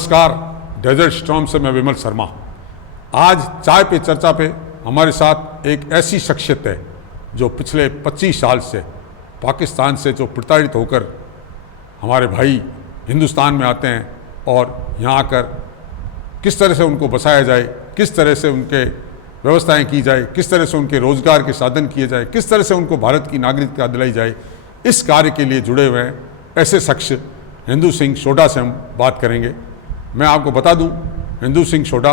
नमस्कार, desert storm से मैं विमल शर्मा। आज चाय पे चर्चा पे हमारे साथ एक ऐसी शख्सियत है जो पिछले 25 साल से पाकिस्तान से जो प्रताड़ित होकर हमारे भाई हिंदुस्तान में आते हैं और यहाँ आकर किस तरह से उनको बसाया जाए, किस तरह से उनके व्यवस्थाएं की जाए, किस तरह से उनके रोजगार के साधन किए जाए, किस तरह से उनको भारत की नागरिकता दिलाई जाए, इस कार्य के लिए जुड़े हुए हैं ऐसे शख्स हिंदू सिंह सोडा से हम बात करेंगे। मैं आपको बता दूं, हिंदू सिंह सोडा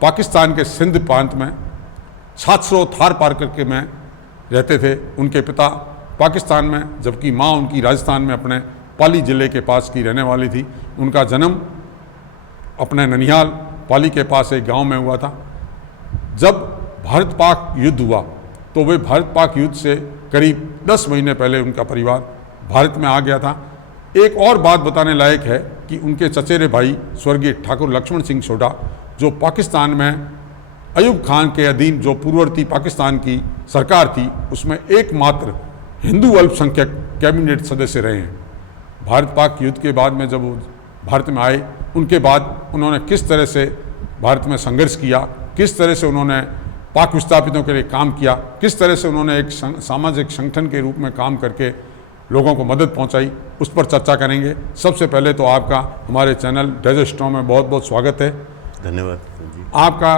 पाकिस्तान के सिंध प्रांत में 700 थार पार करके में रहते थे। उनके पिता पाकिस्तान में, जबकि माँ उनकी राजस्थान में अपने पाली ज़िले के पास की रहने वाली थी। उनका जन्म अपने ननिहाल पाली के पास एक गांव में हुआ था। जब भारत पाक युद्ध हुआ तो वे भारत पाक युद्ध से करीब 10 महीने पहले उनका परिवार भारत में आ गया था। एक और बात बताने लायक है कि उनके चचेरे भाई स्वर्गीय ठाकुर लक्ष्मण सिंह सोडा, जो पाकिस्तान में अयूब खान के अधीन जो पूर्ववर्ती पाकिस्तान की सरकार थी, उसमें एकमात्र हिंदू अल्पसंख्यक कैबिनेट सदस्य रहे हैं। भारत पाक युद्ध के बाद में जब वो भारत में आए, उनके बाद उन्होंने किस तरह से भारत में संघर्ष किया, किस तरह से उन्होंने पाक विस्थापितों के लिए काम किया, किस तरह से उन्होंने एक सामाजिक संगठन के रूप में काम करके लोगों को मदद पहुंचाई, उस पर चर्चा करेंगे। सबसे पहले तो आपका हमारे चैनल डेजर्ट स्टॉर्म में बहुत बहुत स्वागत है। धन्यवाद जी। आपका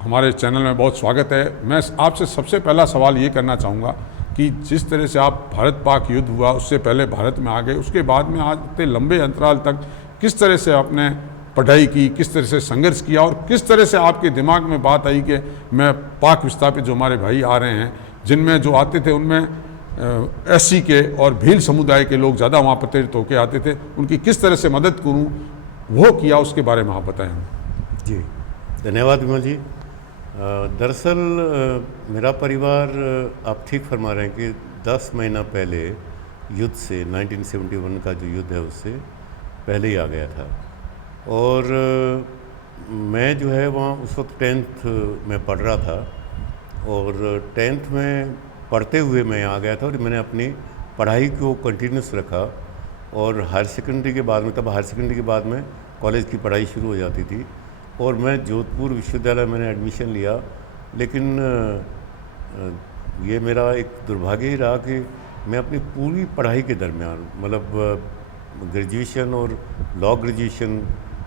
हमारे चैनल में बहुत स्वागत है। मैं आपसे सबसे पहला सवाल ये करना चाहूँगा कि जिस तरह से आप भारत पाक युद्ध हुआ उससे पहले भारत में आ गए, उसके बाद में आज इतने लंबे अंतराल तक किस तरह से आपने पढ़ाई की, किस तरह से संघर्ष किया और किस तरह से आपके दिमाग में बात आई कि मैं पाक विस्थापित जो हमारे भाई आ रहे हैं, जिनमें जो आते थे उनमें एससी के और भील समुदाय के लोग ज़्यादा वहाँ प्रताड़ित होकर आते थे, उनकी किस तरह से मदद करूँ वो किया, उसके बारे में आप बताएं। जी धन्यवाद विमल जी। दरअसल मेरा परिवार, आप ठीक फरमा रहे हैं कि 10 महीना पहले युद्ध से 1971 का जो युद्ध है उससे पहले ही आ गया था। और मैं जो है वहाँ उस वक्त 10th में पढ़ रहा था और 10th में पढ़ते हुए मैं आ गया था और मैंने अपनी पढ़ाई को कंटिन्यूस रखा। और हायर सेकेंडरी के बाद में, तब हायर सेकेंडरी के बाद में कॉलेज की पढ़ाई शुरू हो जाती थी और मैं जोधपुर विश्वविद्यालय मैंने एडमिशन लिया। लेकिन ये मेरा एक दुर्भाग्य ही रहा कि मैं अपनी पूरी पढ़ाई के दरमियान, मतलब ग्रेजुएशन और लॉ ग्रेजुएशन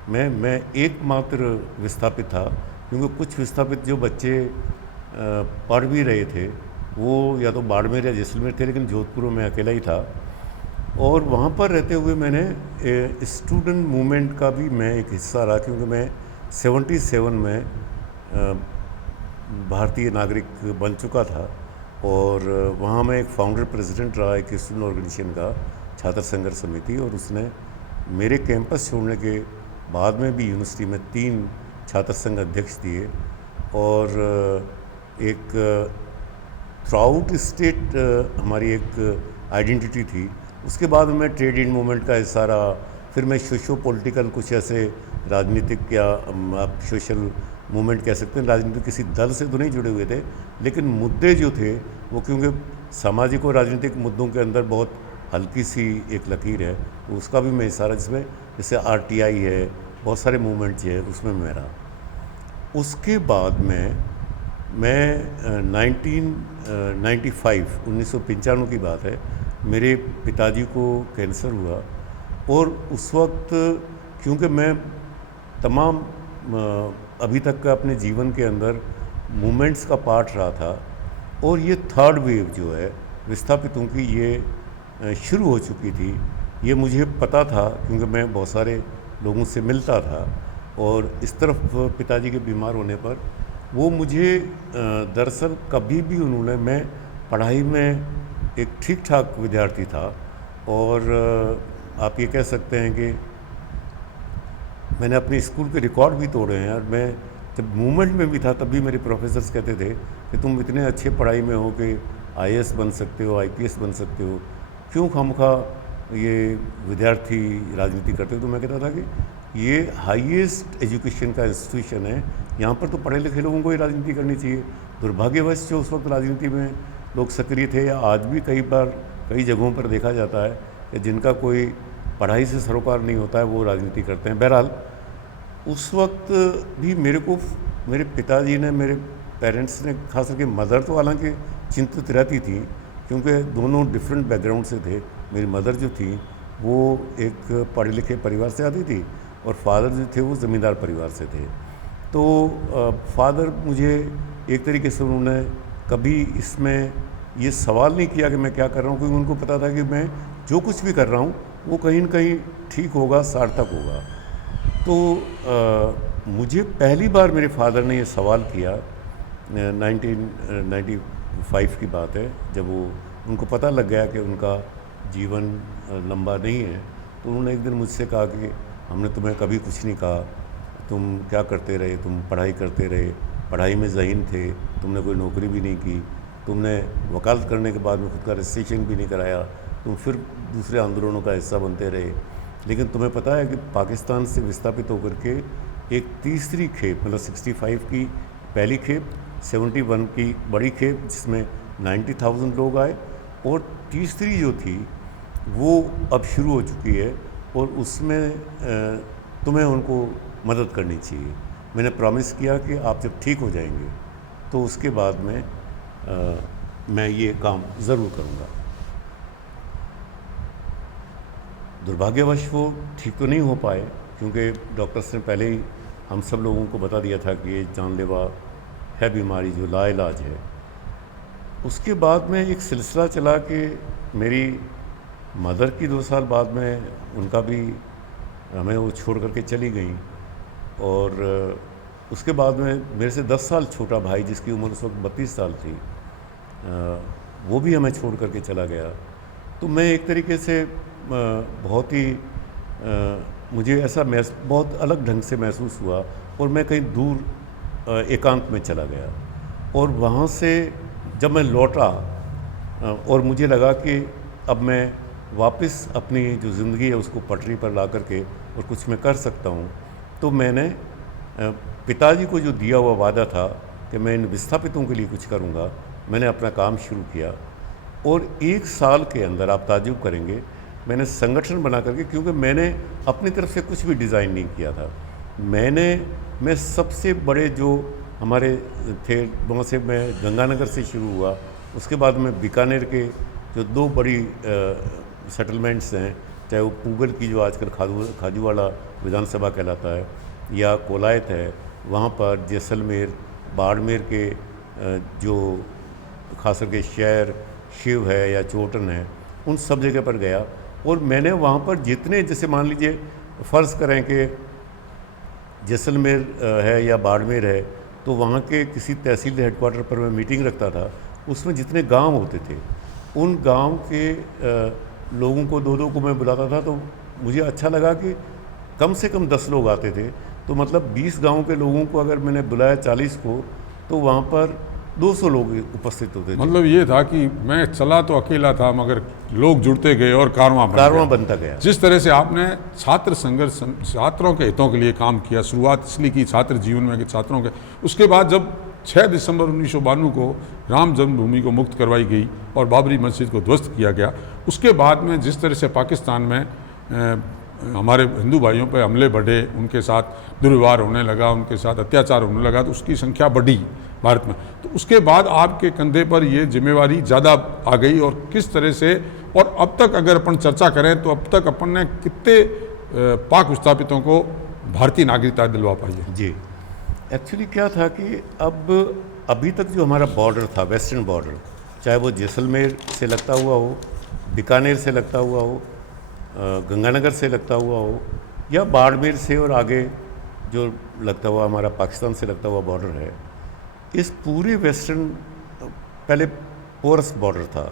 में मैं एकमात्र विस्थापित था, क्योंकि कुछ विस्थापित जो बच्चे पढ़ भी रहे थे वो या तो बाड़मेर या जैसलमेर थे, लेकिन जोधपुर में अकेला ही था। और वहाँ पर रहते हुए मैंने स्टूडेंट मूवमेंट का भी मैं एक हिस्सा रहा, क्योंकि मैं 77 में भारतीय नागरिक बन चुका था और वहाँ मैं एक फाउंडर प्रेसिडेंट रहा एक स्टूडेंट ऑर्गेनाइजेशन का, छात्र संघर्ष समिति। और उसने मेरे कैंपस छोड़ने के बाद में भी यूनिवर्सिटी में 3 छात्र संघ अध्यक्ष दिए और एक थ्रूआउट स्टेट हमारी एक आइडेंटिटी थी। उसके बाद मैं ट्रेड यूनियन मूवमेंट का हिस्सा रहा। फिर मैं सोशो पॉलिटिकल कुछ ऐसे राजनीतिक या आप सोशल मूवमेंट कह सकते हैं, राजनीतिक किसी दल से तो नहीं जुड़े हुए थे, लेकिन मुद्दे जो थे वो, क्योंकि सामाजिक और राजनीतिक मुद्दों के अंदर बहुत हल्की सी एक लकीर है, उसका भी मैं हिस्सा रहा, जिसमें जैसे RTI है, बहुत सारे मूवमेंट है, उसमें मैं रहा। उसके बाद में मैं 1995 की बात है, मेरे पिताजी को कैंसर हुआ। और उस वक्त क्योंकि मैं तमाम अभी तक का अपने जीवन के अंदर मूवमेंट्स का पार्ट रहा था और ये थर्ड वेव जो है विस्थापितों की ये शुरू हो चुकी थी, ये मुझे पता था क्योंकि मैं बहुत सारे लोगों से मिलता था। और इस तरफ पिताजी के बीमार होने पर वो मुझे दरअसल कभी भी उन्होंने, मैं पढ़ाई में एक ठीक ठाक विद्यार्थी था और आप ये कह सकते हैं कि मैंने अपने स्कूल के रिकॉर्ड भी तोड़े हैं। और मैं जब मूवमेंट में भी था तब भी मेरे प्रोफेसर्स कहते थे कि तुम इतने अच्छे पढ़ाई में हो कि IAS बन सकते हो, IPS बन सकते हो, क्यों खामखा ये विद्यार्थी राजनीति करते हो। तो मैं कहता था कि ये हाईएस्ट एजुकेशन का इंस्टीट्यूशन है, यहाँ पर तो पढ़े लिखे लोगों को ही राजनीति करनी चाहिए। दुर्भाग्यवश जो उस वक्त राजनीति में लोग सक्रिय थे, या आज भी कई बार कई जगहों पर देखा जाता है कि जिनका कोई पढ़ाई से सरोकार नहीं होता है, वो राजनीति करते हैं। बहरहाल उस वक्त भी मेरे को मेरे पिताजी ने, मेरे पेरेंट्स ने, खास करके मदर तो हालांकि चिंतित रहती थी क्योंकि दोनों डिफरेंट बैकग्राउंड से थे। मेरी मदर जो थी वो एक पढ़े लिखे परिवार से आती थी और फादर जो थे वो ज़मींदार परिवार से थे। तो फादर मुझे एक तरीके से उन्होंने कभी इसमें ये सवाल नहीं किया कि मैं क्या कर रहा हूँ, क्योंकि उनको पता था कि मैं जो कुछ भी कर रहा हूँ वो कहीं न कहीं ठीक होगा, सार्थक होगा। तो मुझे पहली बार मेरे फादर ने ये सवाल किया 1995 की बात है, जब वो उनको पता लग गया कि उनका जीवन लंबा नहीं है। तो उन्होंने एक दिन मुझसे कहा कि हमने तुम्हें कभी कुछ नहीं कहा, तुम क्या करते रहे, तुम पढ़ाई करते रहे, पढ़ाई में ज़हीन थे, तुमने कोई नौकरी भी नहीं की, तुमने वकालत करने के बाद में खुद का रजिस्ट्रेशन भी नहीं कराया, तुम फिर दूसरे आंदोलनों का हिस्सा बनते रहे। लेकिन तुम्हें पता है कि पाकिस्तान से विस्थापित होकर के एक तीसरी खेप, मतलब 65 की पहली खेप, 71 की बड़ी खेप जिसमें 90,000 लोग आए, और तीसरी जो थी वो अब शुरू हो चुकी है और उसमें तुम्हें उनको मदद करनी चाहिए। मैंने प्रॉमिस किया कि आप जब ठीक हो जाएंगे तो उसके बाद में मैं ये काम ज़रूर करूँगा। दुर्भाग्यवश वो ठीक तो नहीं हो पाए क्योंकि डॉक्टर्स ने पहले ही हम सब लोगों को बता दिया था कि ये जानलेवा है बीमारी जो लाइलाज है। उसके बाद में एक सिलसिला चला कि मेरी मदर की 2 साल बाद में उनका भी हमें वो छोड़ करके चली गई, और उसके बाद में मेरे से 10 साल छोटा भाई जिसकी उम्र उस वक्त 32 साल थी, वो भी हमें छोड़ करके चला गया। तो मैं एक तरीके से बहुत ही मुझे ऐसा बहुत अलग ढंग से महसूस हुआ और मैं कहीं दूर एकांत में चला गया। और वहाँ से जब मैं लौटा और मुझे लगा कि अब मैं वापस अपनी जो ज़िंदगी है उसको पटरी पर ला करके और कुछ मैं कर सकता हूँ, तो मैंने पिताजी को जो दिया हुआ वादा था कि मैं इन विस्थापितों के लिए कुछ करूँगा, मैंने अपना काम शुरू किया। और 1 साल के अंदर आप ताज्जुब करेंगे, मैंने संगठन बना करके, क्योंकि मैंने अपनी तरफ से कुछ भी डिज़ाइन नहीं किया था, मैं सबसे बड़े जो हमारे थे वहाँ से मैं गंगानगर से शुरू हुआ, उसके बाद में बीकानेर के जो 2 बड़ी सेटलमेंट्स हैं, चाहे वो पूगल की जो आजकल खाजूवाड़ा विधानसभा कहलाता है, या कोलायत है, वहाँ पर जैसलमेर, बाड़मेर के जो खास करके शहर शिव है या चोटन है, उन सब जगह पर गया। और मैंने वहाँ पर जितने, जैसे मान लीजिए फ़र्ज़ करें कि जैसलमेर है या बाड़मेर है, तो वहाँ के किसी तहसील हेडक्वार्टर पर मैं मीटिंग रखता था। उसमें जितने गांव होते थे उन गांव के लोगों को 2-2 को मैं बुलाता था। तो मुझे अच्छा लगा कि कम से कम 10 लोग आते थे, तो मतलब 20 गांव के लोगों को अगर मैंने बुलाया 40 को, तो वहाँ पर 200 लोग उपस्थित होते थे। मतलब ये था कि मैं चला तो अकेला था मगर लोग जुड़ते गए और कारवां बनता गया। जिस तरह से आपने छात्र संघर्ष, छात्रों के हितों के लिए काम किया, शुरुआत इसलिए की छात्र जीवन में कि छात्रों के, उसके बाद जब 6 दिसंबर 1992 को राम जन्मभूमि को मुक्त करवाई गई और बाबरी मस्जिद को ध्वस्त किया गया, उसके बाद में जिस तरह से पाकिस्तान में हमारे हिंदू भाइयों पर हमले बढ़े, उनके साथ दुर्व्यवहार होने लगा, उनके साथ अत्याचार होने लगा, तो उसकी संख्या बढ़ी भारत में। तो उसके बाद आपके कंधे पर ये जिम्मेवारी ज़्यादा आ गई, और किस तरह से, और अब तक अगर अपन चर्चा करें तो अब तक अपन ने कितने पाक विस्थापितों को भारतीय नागरिकता दिलवा पाई है? जी, एक्चुअली क्या था कि अभी तक जो हमारा बॉर्डर था, वेस्टर्न बॉर्डर, चाहे वो जैसलमेर से लगता हुआ हो, बीकानेर से लगता हुआ हो, गंगानगर से लगता हुआ हो, या बाड़मेर से और आगे जो लगता हुआ हमारा पाकिस्तान से लगता हुआ बॉर्डर है, इस पूरे वेस्टर्न पहले पोरस बॉर्डर था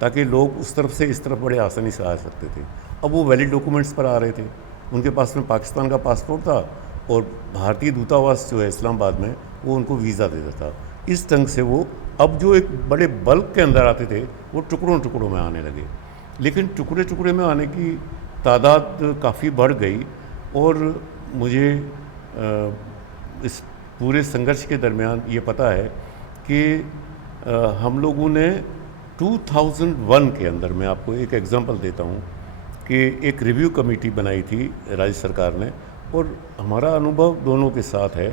ताकि लोग उस तरफ से इस तरफ बड़े आसानी से आ सकते थे। अब वो वैलिड डॉक्यूमेंट्स पर आ रहे थे, उनके पास में पाकिस्तान का पासपोर्ट था और भारतीय दूतावास जो है इस्लामाबाद में, वो उनको वीज़ा देता था। इस ढंग से वो अब जो एक बड़े बल्क के अंदर आते थे वो टुकड़ों टुकड़ों में आने लगे। लेकिन टुकड़े टुकड़े में आने की तादाद काफ़ी बढ़ गई, और मुझे इस पूरे संघर्ष के दरमियान ये पता है कि हम लोगों ने 2001 के अंदर, मैं आपको एक एग्जांपल देता हूँ कि एक रिव्यू कमेटी बनाई थी राज्य सरकार ने, और हमारा अनुभव दोनों के साथ है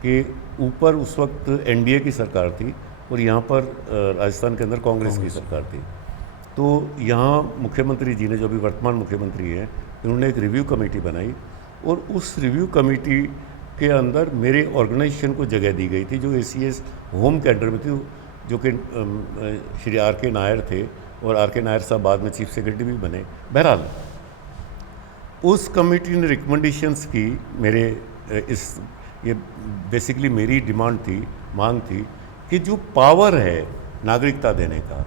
कि ऊपर उस वक्त एनडीए की सरकार थी और यहाँ पर राजस्थान के अंदर कांग्रेस की सरकार थी। तो यहाँ मुख्यमंत्री जी ने, जो अभी वर्तमान मुख्यमंत्री हैं, उन्होंने एक रिव्यू कमेटी बनाई और उस रिव्यू कमेटी के अंदर मेरे ऑर्गेनाइजेशन को जगह दी गई थी, जो एसीएस होम के अंडर में थी, जो कि श्री आर के नायर थे, और आर के नायर साहब बाद में चीफ सेक्रेटरी भी बने। बहरहाल उस कमेटी ने रिकमेंडेशंस की मेरे ये बेसिकली मेरी डिमांड थी, मांग थी कि जो पावर है नागरिकता देने का,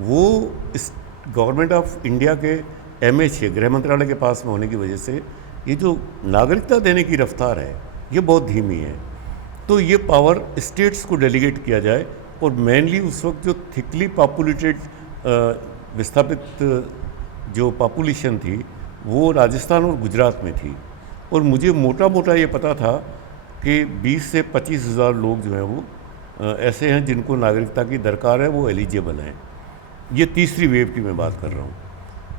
वो इस गवर्नमेंट ऑफ इंडिया के एमएच गृह मंत्रालय के पास में होने की वजह से ये जो नागरिकता देने की रफ्तार है ये बहुत धीमी है। तो ये पावर स्टेट्स को डेलीगेट किया जाए, और मेनली उस वक्त जो थिकली पॉपुलेटेड विस्थापित जो पॉपुलेशन थी वो राजस्थान और गुजरात में थी, और मुझे मोटा मोटा ये पता था कि 20 से 25 हज़ार लोग जो हैं वो ऐसे हैं जिनको नागरिकता की दरकार है, वो एलिजिबल हैं। ये तीसरी वेव की मैं बात कर रहा हूँ।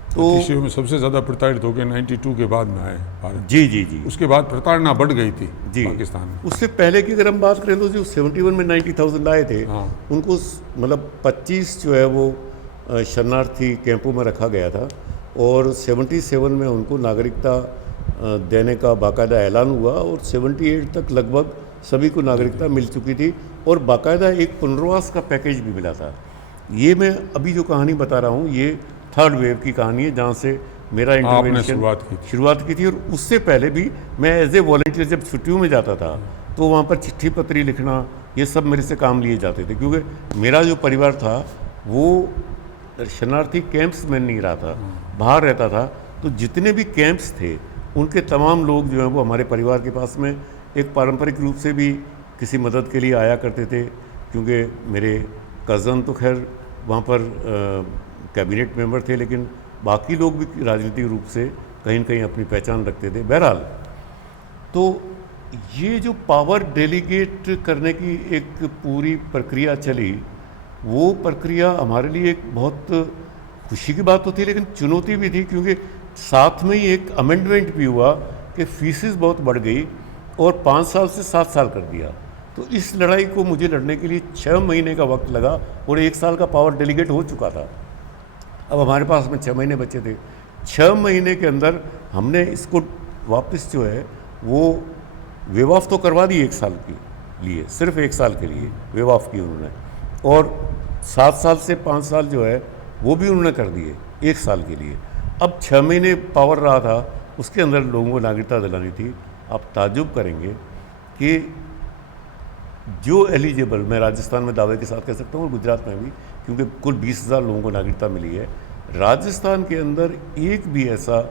तो तीसरी वेव में सबसे ज़्यादा प्रताड़ित हो गए 92 के बाद में आए भारत। जी जी जी। उसके बाद प्रताड़ना बढ़ गई थी जी पाकिस्तान में। उससे पहले की अगर हम बात करें तो जो 71 में 90,000 आए थे, हाँ। उनको मतलब 25 जो है वो शरणार्थी कैंपों में रखा गया था, और 77 में उनको नागरिकता देने का बाकायदा ऐलान हुआ, और 78 तक लगभग सभी को नागरिकता मिल चुकी थी, और बाकायदा एक पुनर्वास का पैकेज भी मिला था। ये मैं अभी जो कहानी बता रहा हूँ ये थर्ड वेव की कहानी है, जहाँ से मेरा इंटरवेंशन शुरुआत की थी। और उससे पहले भी मैं एज ए वॉलंटियर जब छुट्टियों में जाता था तो वहाँ पर चिट्ठी पत्री लिखना, ये सब मेरे से काम लिए जाते थे, क्योंकि मेरा जो परिवार था वो शरणार्थी कैंप्स में नहीं रहा था, बाहर रहता था। तो जितने भी कैंप्स थे उनके तमाम लोग जो हैं वो हमारे परिवार के पास में एक पारंपरिक रूप से भी किसी मदद के लिए आया करते थे, क्योंकि मेरे कज़न तो खैर वहाँ पर कैबिनेट मेंबर थे, लेकिन बाकी लोग भी राजनीतिक रूप से कहीं न कहीं अपनी पहचान रखते थे। बहरहाल तो ये जो पावर डेलीगेट करने की एक पूरी प्रक्रिया चली, वो प्रक्रिया हमारे लिए एक बहुत खुशी की बात तो थी, लेकिन चुनौती भी थी, क्योंकि साथ में ही एक अमेंडमेंट भी हुआ कि फीसेस बहुत बढ़ गई और 5 साल से 7 साल कर दिया। तो इस लड़ाई को मुझे लड़ने के लिए 6 महीने का वक्त लगा, और 1 साल का पावर डेलीगेट हो चुका था। अब हमारे पास में 6 महीने बचे थे। 6 महीने के अंदर हमने इसको वापस जो है वो वेव ऑफ तो करवा दी 1 साल के लिए, सिर्फ 1 साल के लिए वेव ऑफ की उन्होंने, और 7 साल से 5 साल जो है वो भी उन्होंने कर दिए 1 साल के लिए। अब 6 महीने पावर रहा था, उसके अंदर लोगों को नागरिकता दिलानी थी। आप ताज्जुब करेंगे कि जो एलिजिबल, मैं राजस्थान में दावे के साथ कह सकता हूँ और गुजरात में भी, क्योंकि कुल 20,000 लोगों को नागरिकता मिली है, राजस्थान के अंदर एक भी ऐसा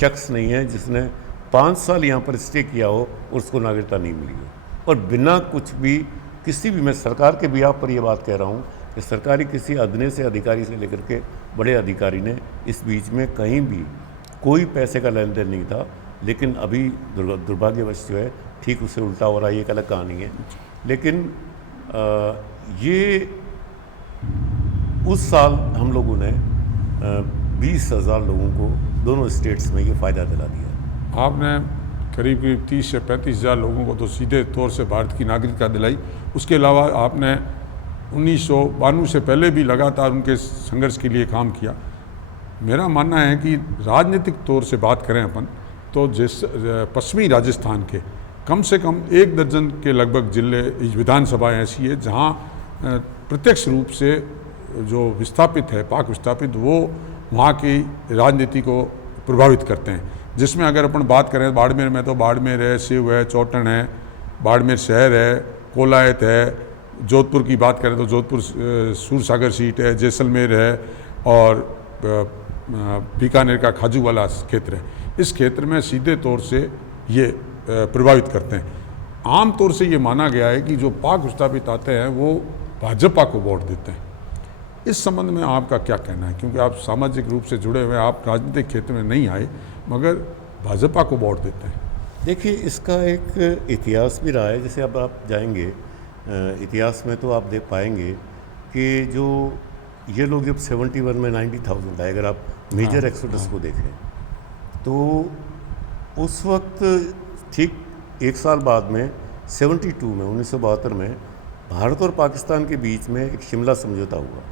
शख्स नहीं है जिसने 5 साल यहाँ पर स्टे किया हो और उसको नागरिकता नहीं मिली हो। और बिना कुछ भी किसी भी, मैं सरकार के बिहाफ पर यह बात कह रहा हूँ कि सरकारी किसी अदने से अधिकारी से लेकर के बड़े अधिकारी ने इस बीच में कहीं भी कोई पैसे का लेन देन नहीं था। लेकिन अभी दुर्भाग्यवश जो है ठीक उससे उल्टा हो रहा है, ये एक अलग कहानी है। लेकिन ये उस साल हम लोगों ने 20,000 लोगों को दोनों स्टेट्स में ये फ़ायदा दिला दिया। आपने करीब करीब 30 से 35,000 लोगों को तो सीधे तौर से भारत की नागरिकता दिलाई। उसके अलावा आपने 1992 से पहले भी लगातार उनके संघर्ष के लिए काम किया। मेरा मानना है कि राजनीतिक तौर से बात करें अपन तो पश्चिमी राजस्थान के कम से कम 1 दर्जन के लगभग जिले, विधानसभाएं ऐसी है जहां प्रत्यक्ष रूप से जो विस्थापित है, पाक विस्थापित, वो वहाँ की राजनीति को प्रभावित करते हैं। जिसमें अगर अपन बात करें बाड़मेर में, तो बाड़मेर है, सिव है, चौटन है, बाड़मेर शहर है, कोलायत है। जोधपुर की बात करें तो जोधपुर सूरसागर सीट है, जैसलमेर है, और बीकानेर का खाजूवाला क्षेत्र है। इस क्षेत्र में सीधे तौर से ये प्रभावित करते हैं। आम तौर से ये माना गया है कि जो पाक विस्थापित आते हैं वो भाजपा को वोट देते हैं। इस संबंध में आपका क्या कहना है? क्योंकि आप सामाजिक रूप से जुड़े हुए, आप राजनीतिक क्षेत्र में नहीं आए मगर भाजपा को वोट देते हैं। देखिए, इसका एक इतिहास भी रहा है। जैसे अब आप जाएंगे इतिहास में तो आप देख पाएंगे कि जो ये लोग जब 71 में 90,000 आए, अगर आप मेजर एक्सोडस को देखें तो उस वक्त ठीक एक साल बाद में 1972 में 1972 में भारत और पाकिस्तान के बीच में एक शिमला समझौता हुआ।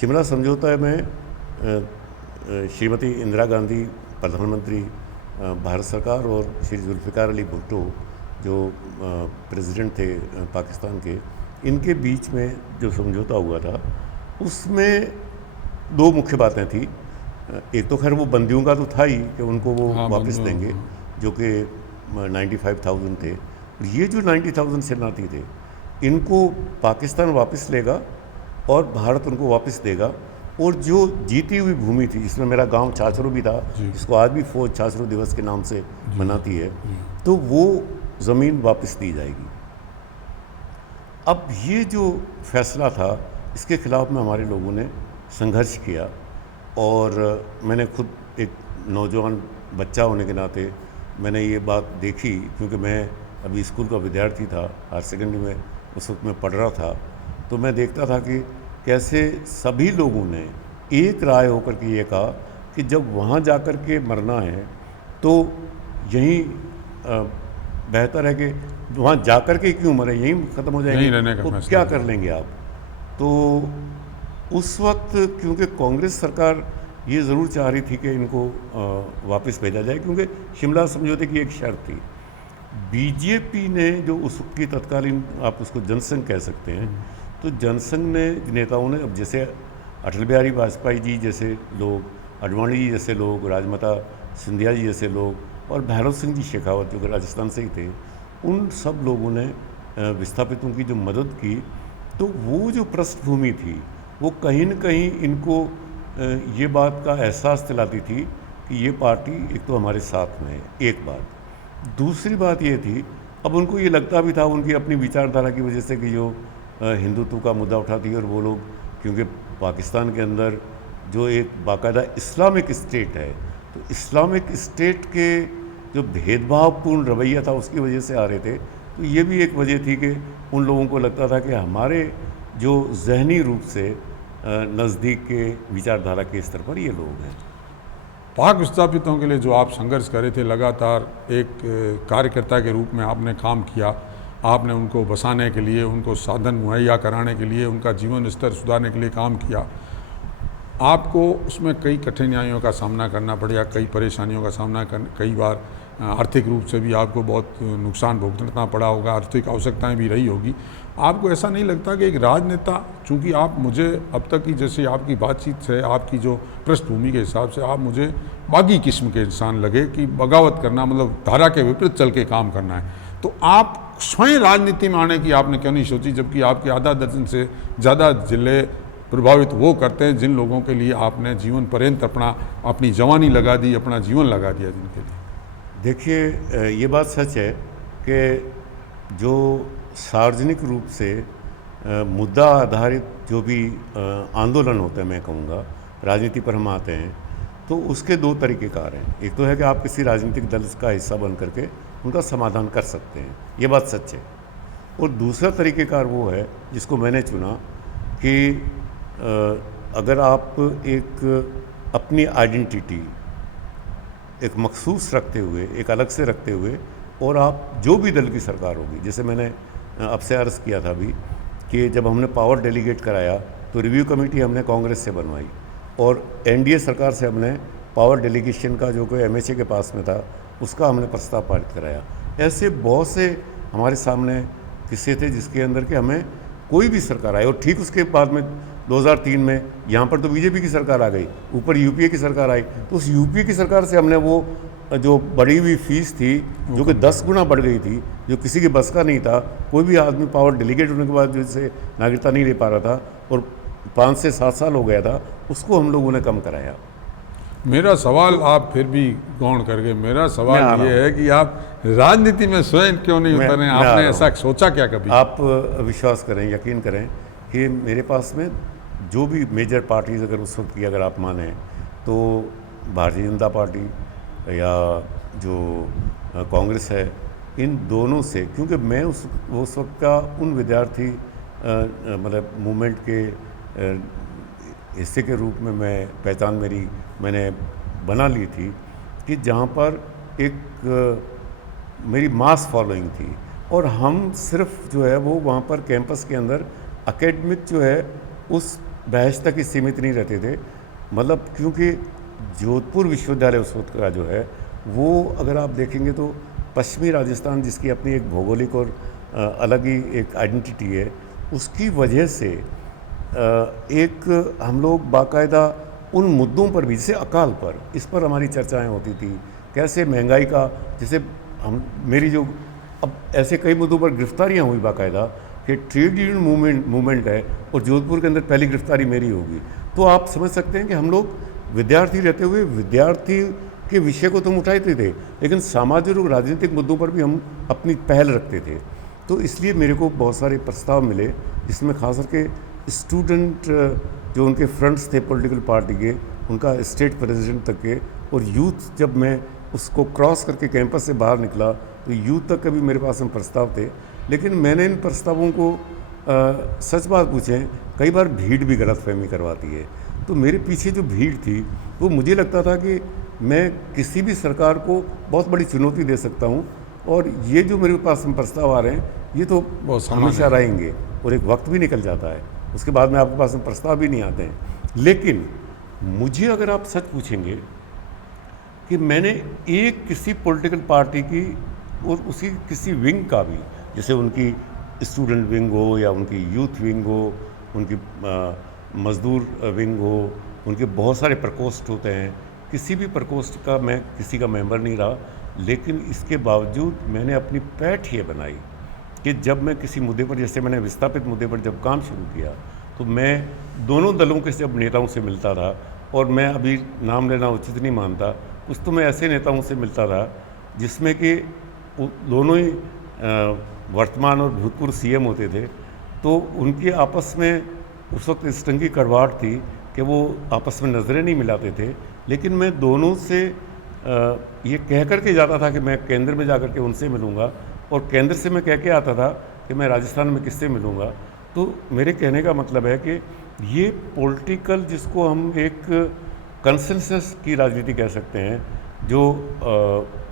शिमला समझौता में श्रीमती इंदिरा गांधी प्रधानमंत्री भारत सरकार और श्री जुल्फ़िकार अली भुट्टो जो प्रेसिडेंट थे पाकिस्तान के, इनके बीच में जो समझौता हुआ था उसमें दो मुख्य बातें थी। एक तो खैर वो बंदियों का तो था ही कि उनको वो वापस देंगे, जो कि 95,000 थे। ये जो 90,000 शरणार्थी थे इनको पाकिस्तान वापस लेगा और भारत उनको वापस देगा, और जो जीती हुई भूमि थी, जिसमें मेरा गांव छाछरू भी था, जिसको आज भी फौज छाछरू दिवस के नाम से मनाती है, तो वो ज़मीन वापस दी जाएगी। अब ये जो फैसला था इसके ख़िलाफ़ में हमारे लोगों ने संघर्ष किया, और मैंने खुद एक नौजवान बच्चा होने के नाते मैंने ये बात देखी, क्योंकि मैं अभी स्कूल का विद्यार्थी था, हायर सेकेंडरी में उस वक्त मैं पढ़ रहा था। तो मैं देखता था कि कैसे सभी लोगों ने एक राय होकर के ये कहा कि जब वहाँ जाकर के मरना है तो यहीं बेहतर है कि वहाँ जाकर के क्यों मरे, यहीं ख़त्म हो जाएंगे, तो क्या कर लेंगे आप। तो उस वक्त क्योंकि कांग्रेस सरकार ये ज़रूर चाह रही थी कि इनको वापस भेजा जाए, क्योंकि शिमला समझौते की एक शर्त थी। बीजेपी ने जो उस की तत्कालीन, आप उसको जनसंघ कह सकते हैं, तो जनसंघ ने नेताओं ने, अब जैसे अटल बिहारी वाजपेयी जी जैसे लोग, अडवाणी जी जैसे लोग, राजमाता सिंधिया जी जैसे लोग, और भैरव सिंह जी शेखावत जो कि राजस्थान से ही थे, उन सब लोगों ने विस्थापितों की जो मदद की, तो वो जो पृष्ठभूमि थी वो कहीं न कहीं इनको ये बात का एहसास दिलाती थी कि ये पार्टी एक तो हमारे साथ में है, एक बात। दूसरी बात ये थी, अब उनको ये लगता भी था उनकी अपनी विचारधारा की वजह से कि जो हिंदुत्व का मुद्दा उठाती है, और वो लोग क्योंकि पाकिस्तान के अंदर जो एक बाकायदा इस्लामिक स्टेट है, तो इस्लामिक स्टेट के जो भेदभावपूर्ण रवैया था उसकी वजह से आ रहे थे। तो ये भी एक वजह थी कि उन लोगों को लगता था कि हमारे जो जहनी रूप से नज़दीक के विचारधारा के स्तर पर ये लोग हैं। पाक विस्थापितों के लिए जो आप संघर्ष कर रहे थे, लगातार एक कार्यकर्ता के रूप में आपने काम किया, आपने उनको बसाने के लिए, उनको साधन मुहैया कराने के लिए, उनका जीवन स्तर सुधारने के लिए काम किया। आपको उसमें कई कठिनाइयों का सामना करना पड़ा, कई परेशानियों का सामना कई बार आर्थिक रूप से भी आपको बहुत नुकसान भुगतना पड़ा होगा, आर्थिक आवश्यकताएं भी रही होगी। आपको ऐसा नहीं लगता कि एक राजनेता, चूँकि आप मुझे अब तक की जैसे आपकी बातचीत से, आपकी जो पृष्ठभूमि के हिसाब से, आप मुझे बागी किस्म के इंसान लगे कि बगावत करना मतलब धारा के विपरीत चल के काम करना है, तो आप स्वयं राजनीति में आने की आपने क्यों नहीं सोची, जबकि आपके आधा दर्जन से ज़्यादा जिले प्रभावित वो करते हैं जिन लोगों के लिए आपने जीवन पर्यंत अपनी जवानी लगा दी, अपना जीवन लगा दिया जिनके लिए। देखिए, ये बात सच है कि जो सार्वजनिक रूप से मुद्दा आधारित जो भी आंदोलन होते हैं, मैं कहूँगा राजनीति पर हम आते हैं, तो उसके दो तरीक़ेकार हैं। एक तो है कि आप किसी राजनीतिक दल का हिस्सा बन करके उनका समाधान कर सकते हैं, ये बात सच है। और दूसरा तरीक़ेकार वो है जिसको मैंने चुना कि अगर आप एक अपनी आइडेंटिटी एक मखसूस रखते हुए, एक अलग से रखते हुए, और आप जो भी दल की सरकार होगी, जैसे मैंने आपसे अर्ज़ किया था अभी कि जब हमने पावर डेलीगेट कराया तो रिव्यू कमेटी हमने कांग्रेस से बनवाई, और एनडीए सरकार से हमने पावर डेलीगेशन का जो कोई एमएचए के पास में था उसका हमने प्रस्ताव पारित कराया। ऐसे बहुत से हमारे सामने किस्से थे जिसके अंदर के हमें कोई भी सरकार आई, और ठीक उसके बाद में 2003 में यहाँ पर तो बीजेपी की सरकार आ गई, ऊपर यूपीए की सरकार आई, तो उस यूपीए की सरकार से हमने वो जो बढ़ी हुई फीस थी जो कि 10 गुना बढ़ गई थी, जो किसी के बस का नहीं था, कोई भी आदमी पावर डेलीगेट होने के बाद जैसे नागरिकता नहीं ले पा रहा था और 5 से 7 साल हो गया था, उसको हम लोगों ने कम कराया। मेरा सवाल आप फिर भी गौण करके, मेरा सवाल ये है कि आप राजनीति में स्वयं क्यों नहीं उतरे? आपने ऐसा सोचा क्या कभी? आप विश्वास करें, यकीन करें कि मेरे पास में जो भी मेजर पार्टीज़ अगर उस वक्त की अगर आप माने तो भारतीय जनता पार्टी या जो कांग्रेस है, इन दोनों से, क्योंकि मैं उस वक्त का उन विद्यार्थी मतलब मूवमेंट के हिस्से के रूप में मैं पहचान मैंने बना ली थी कि जहाँ पर एक मेरी मास फॉलोइंग थी, और हम सिर्फ जो है वो वहाँ पर कैंपस के अंदर एकेडमिक जो है उस बहस तक ही सीमित नहीं रहते थे। मतलब क्योंकि जोधपुर विश्वविद्यालय उस वक्त का जो है वो अगर आप देखेंगे तो पश्चिमी राजस्थान, जिसकी अपनी एक भौगोलिक और अलग ही एक आइडेंटिटी है, उसकी वजह से एक हम लोग बाकायदा उन मुद्दों पर भी, जैसे अकाल पर, इस पर हमारी चर्चाएं होती थी, कैसे महंगाई का, जैसे हम मेरी जो अब ऐसे कई मुद्दों पर गिरफ्तारियां हुई बाकायदा कि ट्रेड यूनियन मूवमेंट है और जोधपुर के अंदर पहली गिरफ्तारी मेरी होगी। तो आप समझ सकते हैं कि हम लोग विद्यार्थी रहते हुए विद्यार्थी के विषय को तो हम उठाते थे, लेकिन सामाजिक और राजनीतिक मुद्दों पर भी हम अपनी पहल रखते थे। तो इसलिए मेरे को बहुत सारे प्रस्ताव मिले, जिसमें खास करके स्टूडेंट जो उनके फ्रंट्स थे पॉलिटिकल पार्टी के, उनका स्टेट प्रेसिडेंट तक के, और यूथ, जब मैं उसको क्रॉस करके कैंपस से बाहर निकला तो यूथ तक के भी मेरे पास में प्रस्ताव थे। लेकिन मैंने इन प्रस्तावों को सच बात पूछें, कई बार भीड़ भी गलतफहमी करवाती है। तो मेरे पीछे जो भीड़ थी वो मुझे लगता था कि मैं किसी भी सरकार को बहुत बड़ी चुनौती दे सकता हूँ, और ये जो मेरे पास में प्रस्ताव आ रहे हैं ये तो हमेशा रहेंगे और एक वक्त भी निकल जाता है, उसके बाद में आपके पास में प्रस्ताव भी नहीं आते हैं। लेकिन मुझे अगर आप सच पूछेंगे कि मैंने एक किसी पॉलिटिकल पार्टी की और उसी किसी विंग का भी, जैसे उनकी स्टूडेंट विंग हो या उनकी यूथ विंग हो, उनकी मजदूर विंग हो, उनके बहुत सारे प्रकोष्ठ होते हैं, किसी भी प्रकोष्ठ का मैं किसी का मेंबर नहीं रहा। लेकिन इसके बावजूद मैंने अपनी पैठ ये बनाई कि जब मैं किसी मुद्दे पर, जैसे मैंने विस्थापित मुद्दे पर जब काम शुरू किया, तो मैं दोनों दलों के जब नेताओं से मिलता था, और मैं अभी नाम लेना उचित नहीं मानता, कुछ तो मैं ऐसे नेताओं से मिलता था जिसमें कि दोनों ही वर्तमान और भूतपूर्व सीएम होते थे। तो उनके आपस में उस वक्त इस ढंग की कड़वाहट थी कि वो आपस में नज़रें नहीं मिलाते थे। लेकिन मैं दोनों से ये कह कर के जाता था कि मैं केंद्र में जा कर के उनसे मिलूँगा, और केंद्र से मैं कह के आता था कि मैं राजस्थान में किससे मिलूँगा। तो मेरे कहने का मतलब है कि ये पॉलिटिकल, जिसको हम एक कंसेंसस की राजनीति कह सकते हैं, जो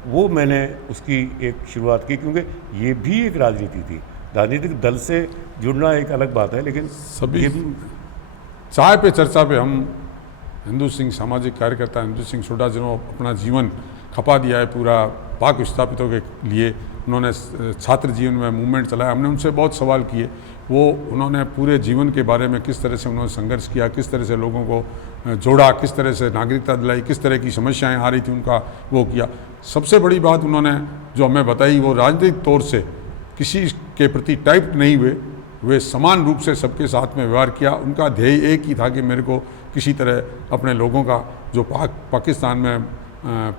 वो मैंने उसकी एक शुरुआत की, क्योंकि ये भी एक राजनीति थी। राजनीतिक दल से जुड़ना एक अलग बात है, लेकिन सभी ये भी चाय पे चर्चा पे हम हिंदू सिंह सामाजिक कार्यकर्ता हिंदू सिंह सोडा, जिन्होंने अपना जीवन खपा दिया है पूरा पाक विस्थापितों के लिए, उन्होंने छात्र जीवन में मूवमेंट चलाया। हमने उनसे बहुत सवाल किए, वो उन्होंने पूरे जीवन के बारे में किस तरह से उन्होंने संघर्ष किया, किस तरह से लोगों को जोड़ा, किस तरह से नागरिकता दिलाई, किस तरह की समस्याएं आ रही थी, उनका वो किया। सबसे बड़ी बात उन्होंने जो हमें बताई, वो राजनीतिक तौर से किसी के प्रति टाइप नहीं हुए, वे समान रूप से सबके साथ में व्यवहार किया। उनका ध्येय एक ही था कि मेरे को किसी तरह अपने लोगों का जो पाकिस्तान में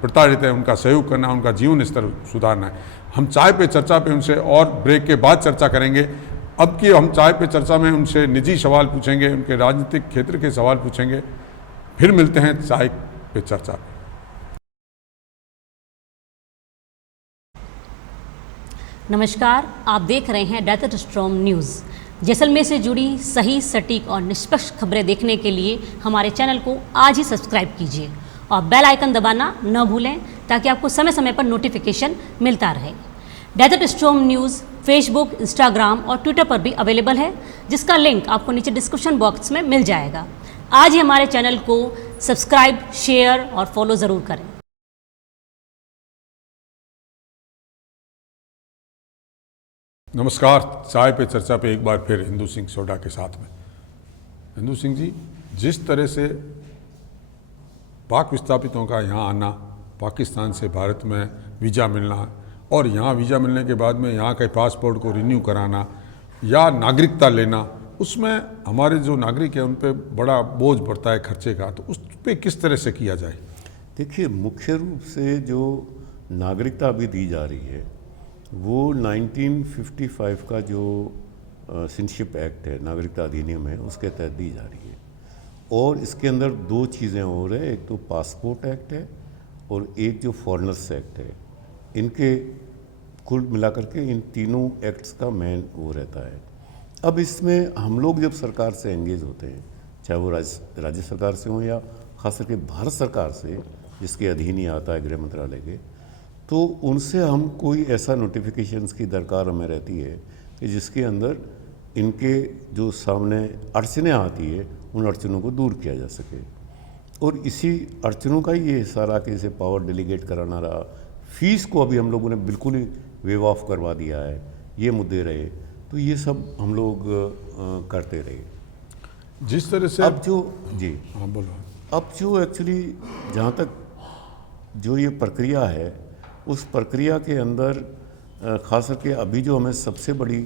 प्रताड़ित है उनका सहयोग करना, उनका जीवन स्तर सुधारना है। हम चाय पे चर्चा पे उनसे और ब्रेक के बाद चर्चा करेंगे। अब की हम चाय पे चर्चा में उनसे निजी सवाल पूछेंगे, उनके राजनीतिक क्षेत्र के सवाल पूछेंगे। फिर मिलते हैं चाय पे चर्चा पे। नमस्कार, आप देख रहे हैं डेजर्ट स्टॉर्म न्यूज़। जैसलमेर से जुड़ी सही, सटीक और निष्पक्ष खबरें देखने के लिए हमारे चैनल को आज ही सब्सक्राइब कीजिए और बेल आइकन दबाना न भूलें, ताकि आपको समय समय पर नोटिफिकेशन मिलता रहे। Desert storm news Facebook, Instagram और ट्विटर पर भी अवेलेबल है, जिसका लिंक आपको नीचे डिस्क्रिप्शन बॉक्स में मिल जाएगा। आज ही हमारे चैनल को सब्सक्राइब, शेयर और फॉलो ज़रूर करें। नमस्कार, चाय पे चर्चा पे एक बार फिर हिंदू सिंह सोडा के साथ में। हिंदू सिंह जी, जिस तरह से पाक विस्थापितों का यहाँ आना, पाकिस्तान से भारत में वीज़ा मिलना, और यहाँ वीज़ा मिलने के बाद में यहाँ के पासपोर्ट को रिन्यू कराना या नागरिकता लेना, उसमें हमारे जो नागरिक हैं उन पर बड़ा बोझ पड़ता है खर्चे का। तो उस पर किस तरह से किया जाए? देखिए, मुख्य रूप से जो नागरिकता अभी दी जा रही है वो 1955 का जो सिटीजनशिप एक्ट है, नागरिकता अधिनियम है, उसके तहत दी जा रही है। और इसके अंदर दो चीज़ें और हैं, एक तो पासपोर्ट एक्ट है और एक जो फॉरेनर्स एक्ट है। इनके कुल मिलाकर के इन तीनों एक्ट्स का मेन वो रहता है। अब इसमें हम लोग जब सरकार से एंगेज होते हैं, चाहे वो राज्य सरकार से हो या खास करके भारत सरकार से, जिसके अधीन ही आता है गृह मंत्रालय के, तो उनसे हम कोई ऐसा नोटिफिकेशंस की दरकार हमें रहती है कि जिसके अंदर इनके जो सामने अड़चनें आती है उन अड़चनों को दूर किया जा सके। और इसी अड़चनों का ही ये हिस्सा रहा कि जैसे पावर डेलीगेट कराना रहा, फीस को अभी हम लोगों ने बिल्कुल ही वेव ऑफ करवा दिया है, ये मुद्दे रहे। तो ये सब हम लोग करते रहे। जिस तरह से अब जो जी हाँ बोलो। अब जो एक्चुअली जहाँ तक जो ये प्रक्रिया है, उस प्रक्रिया के अंदर खास करके अभी जो हमें सबसे बड़ी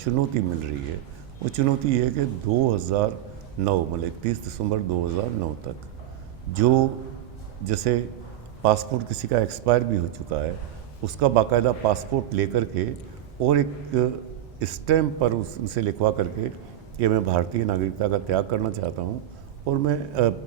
चुनौती मिल रही है, वो चुनौती ये है कि 2009 मतलब 31 दिसंबर 2009 तक जो जैसे पासपोर्ट किसी का एक्सपायर भी हो चुका है, उसका बाकायदा पासपोर्ट लेकर के और एक स्टैम्प पर उनसे लिखवा करके कि मैं भारतीय नागरिकता का त्याग करना चाहता हूँ और मैं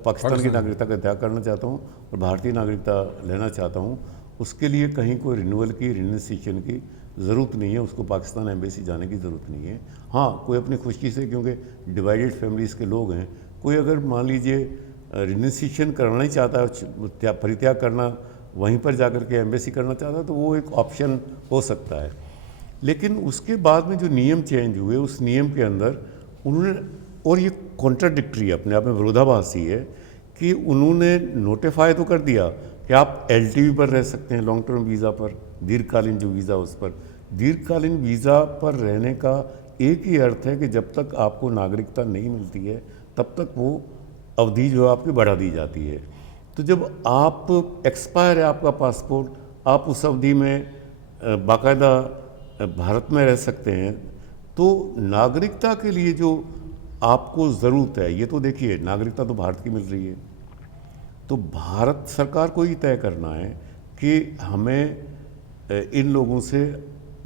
पाकिस्तान की नागरिकता का त्याग करना चाहता हूँ और भारतीय नागरिकता लेना चाहता हूँ, उसके लिए कहीं कोई रिन्यूअल की रिन्यूसिएशन की ज़रूरत नहीं है, उसको पाकिस्तान एम्बेसी जाने की ज़रूरत नहीं है। हाँ, कोई अपनी खुशी से, क्योंकि डिवाइडेड फैमिलीज़ के लोग हैं, कोई अगर मान लीजिए रिन्यूसिएशन करना ही चाहता है, परित्याग करना वहीं पर जाकर के एम्बेसी करना चाहता है, तो वो एक ऑप्शन हो सकता है। लेकिन उसके बाद में जो नियम चेंज हुए, उस नियम के अंदर उन्होंने, और ये कॉन्ट्राडिक्टरी अपने आप में विरोधाभासी है कि उन्होंने नोटिफाई तो कर दिया कि आप एलटीवी पर रह सकते हैं, लॉन्ग टर्म वीज़ा पर, दीर्घकालीन जो वीज़ा उस पर। दीर्घकालीन वीज़ा पर रहने का एक ही अर्थ है कि जब तक आपको नागरिकता नहीं मिलती है तब तक वो अवधि जो है आपकी बढ़ा दी जाती है। तो जब आप एक्सपायर है आपका पासपोर्ट, आप उस अवधि में बाकायदा भारत में रह सकते हैं, तो नागरिकता के लिए जो आपको ज़रूरत है, ये तो देखिए नागरिकता तो भारत की मिल रही है, तो भारत सरकार को ही तय करना है कि हमें इन लोगों से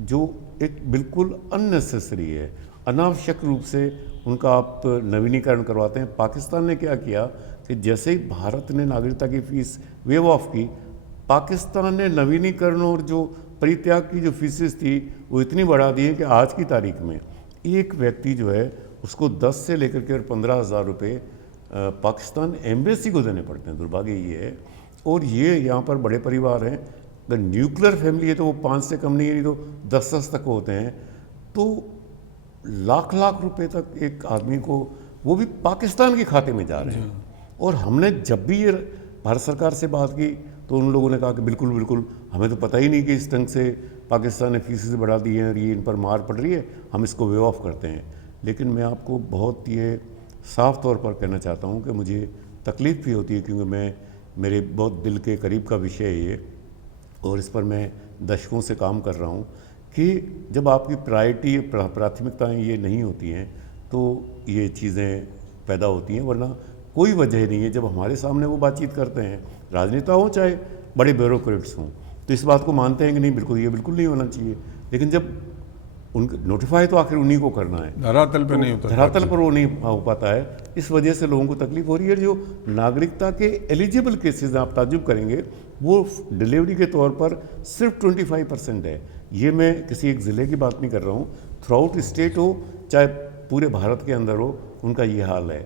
जो एक बिल्कुल अननेसेसरी है, अनावश्यक रूप से उनका आप नवीनीकरण करवाते हैं। पाकिस्तान ने क्या किया कि जैसे ही भारत ने नागरिकता की फ़ीस वेव ऑफ की, पाकिस्तान ने नवीनीकरण और जो परित्याग की जो फीसेस थी वो इतनी बढ़ा दी है कि आज की तारीख में एक व्यक्ति जो है उसको 10 से लेकर के और 15,000 रुपये पाकिस्तान एम्बेसी को देने पड़ते हैं। दुर्भाग्य ये है। और ये यहाँ पर बड़े परिवार हैं, अगर न्यूक्लियर फैमिली है तो वो 5 से कम नहीं है, नहीं तो 10-10 तक होते हैं। तो लाख लाख रुपए तक एक आदमी को, वो भी पाकिस्तान के खाते में जा रहे हैं। और हमने जब भी ये भारत सरकार से बात की तो उन लोगों ने कहा कि बिल्कुल बिल्कुल, हमें तो पता ही नहीं कि इस ढंग से पाकिस्तान ने फीसेस बढ़ा दी हैं और ये इन पर मार पड़ रही है, हम इसको वेव ऑफ करते हैं। लेकिन मैं आपको बहुत ये साफ तौर पर कहना चाहता हूँ कि मुझे तकलीफ़ भी होती है, क्योंकि मेरे बहुत दिल के करीब का विषय है ये, और इस पर मैं दशकों से काम कर रहा हूँ कि जब आपकी प्रायोरिटी प्राथमिकताएँ ये नहीं होती हैं तो ये चीज़ें पैदा होती हैं, वरना कोई वजह नहीं है। जब हमारे सामने वो बातचीत करते हैं, राजनेता हों चाहे बड़े ब्यूरोक्रेट्स हों, तो इस बात को मानते हैं कि नहीं बिल्कुल ये बिल्कुल नहीं होना चाहिए। लेकिन जब उनका नोटिफाई तो आखिर उन्हीं को करना है, धरातल पे नहीं होता, धरातल पर वो नहीं हो पाता है। इस वजह से लोगों को तकलीफ हो रही है। जो नागरिकता के एलिजिबल केसेस आप ताजुब करेंगे, वो डिलीवरी के तौर पर सिर्फ 25% है। ये मैं किसी एक ज़िले की बात नहीं कर रहा हूँ, थ्रू आउट स्टेट हो चाहे पूरे भारत के अंदर हो, उनका ये हाल है।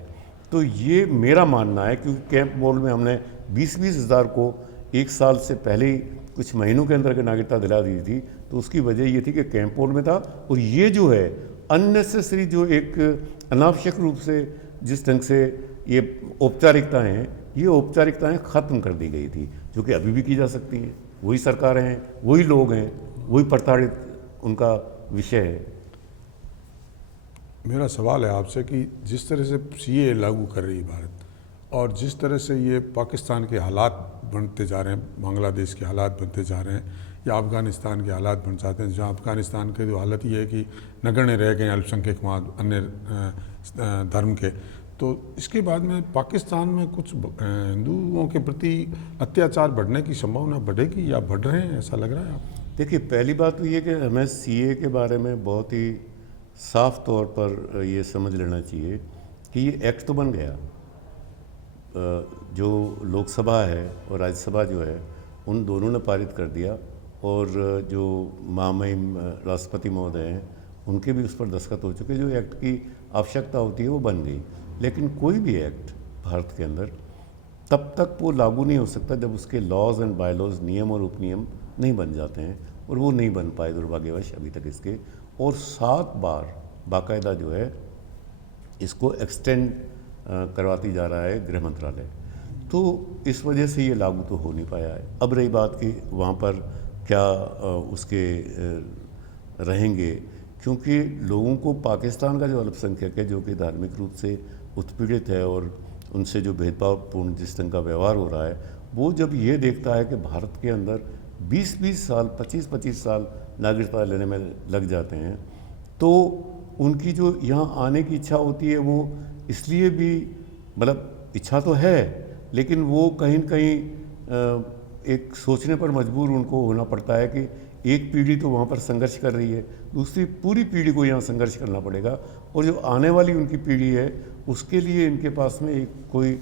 तो ये मेरा मानना है, क्योंकि कैंप मोड में हमने 20-20 हज़ार को एक साल से पहले ही कुछ महीनों के अंदर के नागरिकता दिला दी थी, तो उसकी वजह ये थी कि कैंप मोड में था। और ये जो है अननेसेसरी, जो एक अनावश्यक रूप से जिस ढंग से ये औपचारिकताएँ हैं, ये औपचारिकताएँ ख़त्म कर दी गई थी, जो कि अभी भी की जा सकती हैं। वही सरकारें हैं, वही लोग हैं, वही प्रताड़ित उनका विषय है। मेरा सवाल है आपसे कि जिस तरह से सीए लागू कर रही है भारत, और जिस तरह से ये पाकिस्तान के हालात बनते जा रहे हैं, बांग्लादेश के हालात बनते जा रहे हैं, या अफ़गानिस्तान के हालात बन जाते हैं, जहाँ अफ़गानिस्तान के जो हालत ये है कि नगण्य रह गए अल्पसंख्यक वहाँ अन्य धर्म के, तो इसके बाद में पाकिस्तान में कुछ हिंदुओं के प्रति अत्याचार बढ़ने की संभावना बढ़ेगी या बढ़ रहे हैं, ऐसा लग रहा है आपको? देखिए, पहली बात तो ये कि हमें सीए के बारे में बहुत ही साफ तौर पर ये समझ लेना चाहिए कि ये एक्ट तो बन गया, जो लोकसभा है और राज्यसभा जो है उन दोनों ने पारित कर दिया, और जो महामहिम राष्ट्रपति महोदय हैं उनके भी उस पर दस्तखत हो चुके। जो एक्ट की आवश्यकता होती है वो बन गई। लेकिन कोई भी एक्ट भारत के अंदर तब तक वो लागू नहीं हो सकता जब उसके लॉज एंड बायलॉज, नियम और उपनियम नहीं बन जाते हैं, और वो नहीं बन पाए दुर्भाग्यवश अभी तक इसके। और 7 बार बाकायदा जो है इसको एक्सटेंड करवाती जा रहा है गृह मंत्रालय। तो इस वजह से ये लागू तो हो नहीं पाया है। अब रही बात कि वहाँ पर क्या उसके रहेंगे, क्योंकि लोगों को पाकिस्तान का जो अल्पसंख्यक है, जो कि धार्मिक रूप से उत्पीड़ित है और उनसे जो भेदभावपूर्ण जिस ढंग का व्यवहार हो रहा है, वो जब ये देखता है कि भारत के अंदर 20-20 साल, 25-25 साल नागरिकता लेने में लग जाते हैं, तो उनकी जो यहाँ आने की इच्छा होती है वो इसलिए भी, मतलब इच्छा तो है, लेकिन वो कहीं न कहीं एक सोचने पर मजबूर उनको होना पड़ता है कि एक पीढ़ी तो वहाँ पर संघर्ष कर रही है, दूसरी पूरी पीढ़ी को यहाँ संघर्ष करना पड़ेगा, और जो आने वाली उनकी पीढ़ी है उसके लिए इनके पास में एक कोई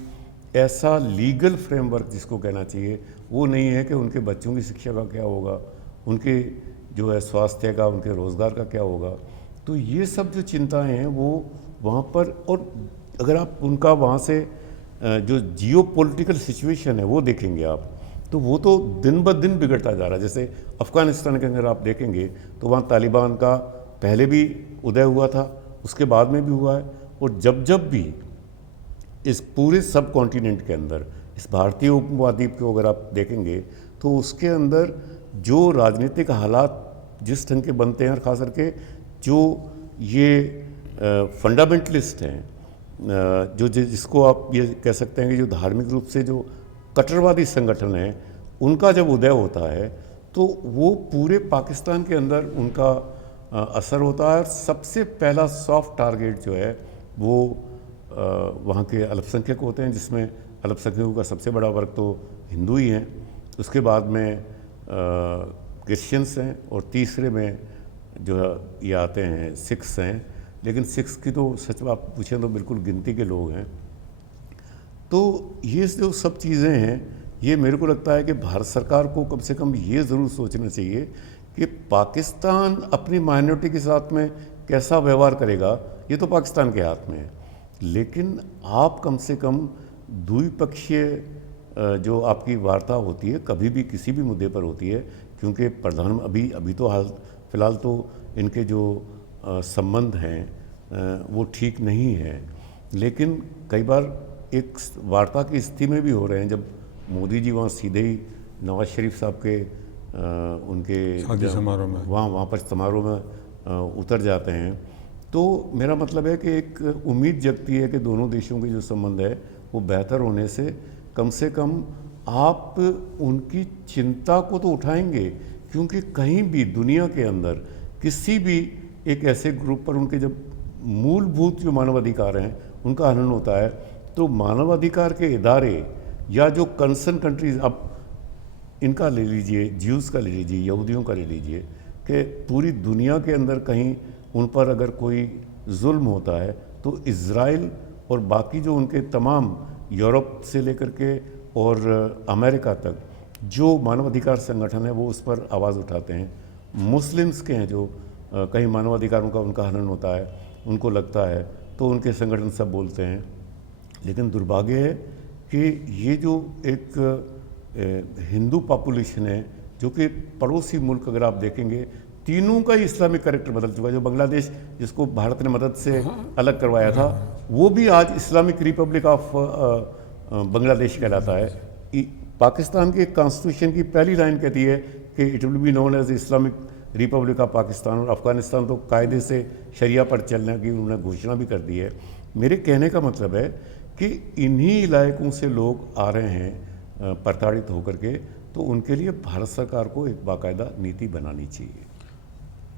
ऐसा लीगल फ्रेमवर्क जिसको कहना चाहिए वो नहीं है कि उनके बच्चों की शिक्षा का क्या होगा, उनके जो है स्वास्थ्य का, उनके रोज़गार का क्या होगा। तो ये सब जो चिंताएं हैं वो वहाँ पर, और अगर आप उनका वहाँ से जो जियो पॉलिटिकल सिचुएशन है वो देखेंगे आप, तो वो तो दिन ब दिन बिगड़ता जा रहा है। जैसे अफ़गानिस्तान के अंदर आप देखेंगे तो वहाँ तालिबान का पहले भी उदय हुआ था, उसके बाद में भी हुआ है, और जब भी इस पूरे सब कॉन्टिनेंट के अंदर, इस भारतीय उपमहाद्वीप को अगर आप देखेंगे तो उसके अंदर जो राजनीतिक हालात जिस ढंग के बनते हैं, और ख़ास करके जो ये फंडामेंटलिस्ट हैं, जो जिसको आप ये कह सकते हैं कि जो धार्मिक रूप से जो कट्टरवादी संगठन हैं, उनका जब उदय होता है तो वो पूरे पाकिस्तान के अंदर उनका असर होता है। और सबसे पहला सॉफ्ट टारगेट जो है वो वहाँ के अल्पसंख्यक होते हैं, जिसमें अल्पसंख्यकों का सबसे बड़ा वर्ग तो हिंदू ही हैं, उसके बाद में क्रिश्चियंस हैं, और तीसरे में जो ये आते हैं सिख्स हैं। लेकिन सिख्स की तो सच आप पूछें तो बिल्कुल गिनती के लोग हैं। तो ये जो सब चीज़ें हैं, ये मेरे को लगता है कि भारत सरकार को कम से कम ये ज़रूर सोचना चाहिए कि पाकिस्तान अपनी माइनॉरिटी के साथ में कैसा व्यवहार करेगा, ये तो पाकिस्तान के हाथ में है। लेकिन आप कम से कम द्विपक्षीय जो आपकी वार्ता होती है, कभी भी किसी भी मुद्दे पर होती है, क्योंकि प्रधान अभी तो हाल फिलहाल तो इनके जो संबंध हैं वो ठीक नहीं है, लेकिन कई बार एक वार्ता की स्थिति में भी हो रहे हैं। जब मोदी जी वहाँ सीधे ही नवाज शरीफ साहब के उनके समारोह में वहाँ पर समारोह में उतर जाते हैं, तो मेरा मतलब है कि एक उम्मीद जगती है कि दोनों देशों के जो संबंध है वो बेहतर होने से कम आप उनकी चिंता को तो उठाएंगे, क्योंकि कहीं भी दुनिया के अंदर किसी भी एक ऐसे ग्रुप पर उनके जब मूलभूत जो मानवाधिकार हैं उनका हनन होता है, तो मानवाधिकार के इदारे या जो कंसर्न कंट्रीज, अब इनका ले लीजिए, ज्यूज़ का ले लीजिए, यहूदियों का ले लीजिए, कि पूरी दुनिया के अंदर कहीं उन पर अगर कोई जुल्म होता है तो इज़राइल और बाकी जो उनके तमाम यूरोप से लेकर के और अमेरिका तक जो मानवाधिकार संगठन है वो उस पर आवाज़ उठाते हैं। मुस्लिम्स के हैं जो कहीं मानवाधिकारों का उनका हनन होता है, उनको लगता है, तो उनके संगठन सब बोलते हैं। लेकिन दुर्भाग्य है कि ये जो एक हिंदू पॉपुलेशन है, जो कि पड़ोसी मुल्क अगर आप देखेंगे तीनों का ही इस्लामिक कैरेक्टर बदल चुका है। जो बांग्लादेश जिसको भारत ने मदद से अलग करवाया था, वो भी आज इस्लामिक रिपब्लिक ऑफ बांग्लादेश कहलाता है। पाकिस्तान के कॉन्स्टिट्यूशन की पहली लाइन कहती है कि it will be known as Islamic Republic of Pakistan, और अफ़गानिस्तान तो कायदे से शरिया पर चलने की उन्होंने घोषणा भी कर दी है। मेरे कहने का मतलब है कि इन्हीं इलाकों से लोग आ रहे हैं प्रताड़ित होकर के, तो उनके लिए भारत सरकार को एक बाकायदा नीति बनानी चाहिए।